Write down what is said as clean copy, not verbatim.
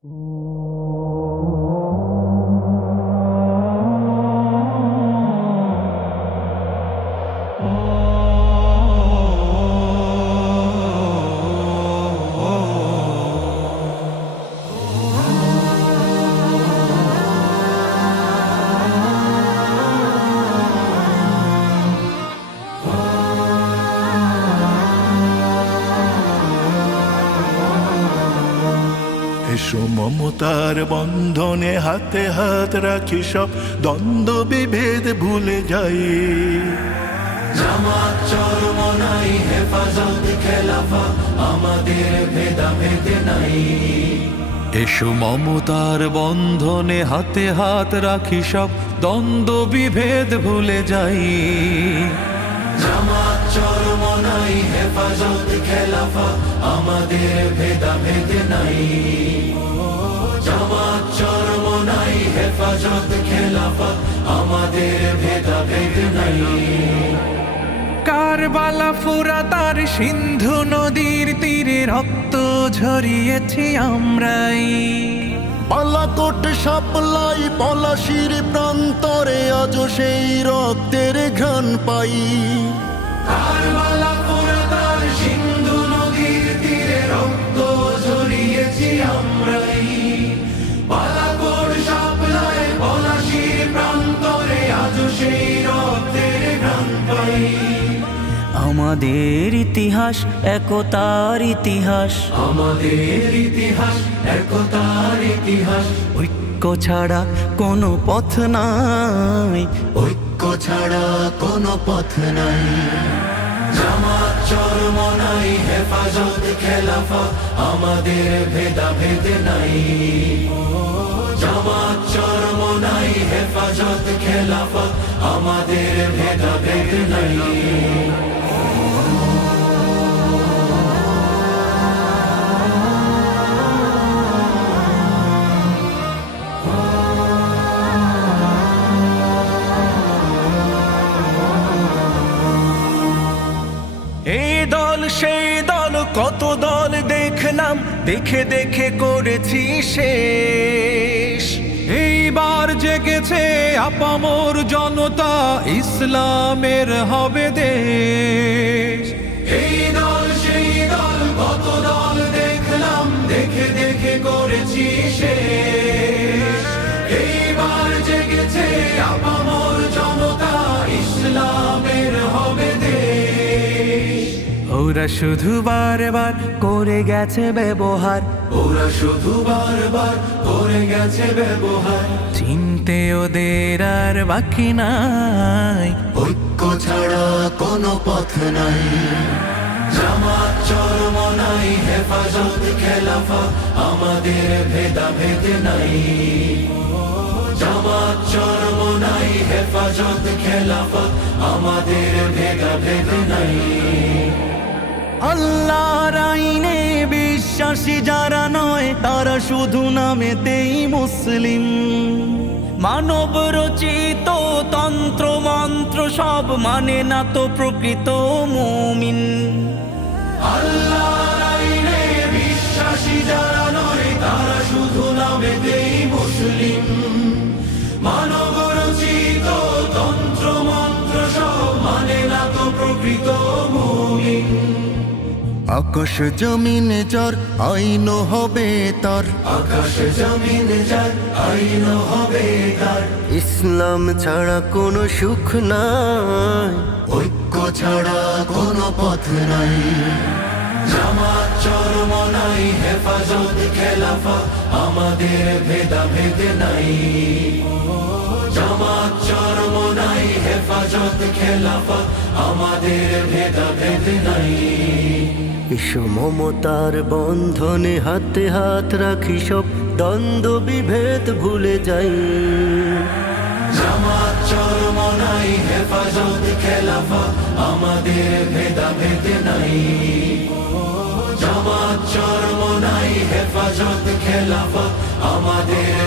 এসো মমতার বন্ধনে হাতে হাত রাখি, সব দ্বন্দ্ব বিভেদ ভুলে যাই। জামাত চরমনাই হেফাজত খেলাফা, আমাদের ভেদাভেদ নাই। এসো মমতার বন্ধনে হাতে হাত রাখি, সব দ্বন্দ্ব বিভেদ ভুলে যাই। জামাত চরমনাই হেফাজত খেলাফা, আমাদের ভেদাভেদ নাই। জামাত চরমনাই হেফাজত খেলাফা, আমাদের ভেদাভেদ নাই। কারবালা ফুরাত আর সিন্ধু নদীর তীরে রক্ত ঝরিয়েছি আমরাই। বালাকোট সাপলাই পলাশির প্রান্তরে আজ সেই রক্তের ঘ্রাণ পাই। কারবালা ফুরাত আর সিন্ধু নদীর তীরে রক্ত ঝরিয়েছি আমরাই। বালাকোট সাপলাই পলাশির প্রান্তরে আজ সেই রক্তের ঘ্রাণ পাই। আমাদের ইতিহাস একতার ইতিহাস, আমাদের ইতিহাস একতার ইতিহাস। ঐক্য ছাড়া কোনো পথ নাই, ঐক্য ছাড়া কোনো পথ নাই। জামাত চরমনাই হেফাজত খেলাফা, আমাদের ভেদাভেদ নাই। জামাত চরমনাই হেফাজত খেলাফা, আমাদের ভেদাভেদ নাই। এই দল সেই দল কত দল দেখলাম, দেখে দেখে করেছি শেষ। এইবার জেগেছে আপামর জনতা, ইসলামের হবে দেশ। এই দল সেই দল কত দল দেখলাম, দেখে দেখে করেছি শেষ। এইবার জেগেছে আপামর জনতা, ইসলামের হবে দেশ। ওরা শুধু বারবার করে গেছে ব্যবহার, ওরা শুধু বারবার করে গেছে ব্যবহার। চিনতে ওদের আর বাকি নাই, ঐক্য ছাড়া কোনো পথ নাই। জামাত চরমনাই হেফাজত খেলাফা, আমাদের ভেদাভেদ নাই। জামাত চরমনাই হেফাজত খেলাফা, আমাদের ভেদাভেদ নাই। আল্লাহর আইনে বিশ্বাসী যারা নয়, তারা শুধু নামেতেই মুসলিম। মানব রচিত তন্ত্র মন্ত্র সব মানে না তো প্রকৃত মুমিন। আল্লাহর আইনে বিশ্বাসী যারা নয়, তারা শুধু নামেতেই মুসলিম। মানব রচিত তন্ত্র মন্ত্র সব মানে না তো প্রকৃত মুমিন। আকাশ জমিন যার আইন হবে তার, আকাশ জমিন যার আইন হবে তার। ইসলাম ছাড়া কোনো সুখ নাই, ঐক্য ছাড়া কোনো পথ নাই। জামাত চরমনাই হেফাজত খেলাফা, আমাদের ভেদাভেদ নাই। জামাত চরমনাই হেফাজত খেলাফা, আমাদের ভেদাভেদ নাই। এসো মমতার বন্ধনে হাতে হাত রাখি, সব দ্বন্দ্ব বিভেদ ভুলে যাই। জামাত চরমনাই হেফাজত খেলাফা, আমাদের ভেদাভেদ নাই। জামাত চরমনাই হেফাজত খেলাফা, আমাদের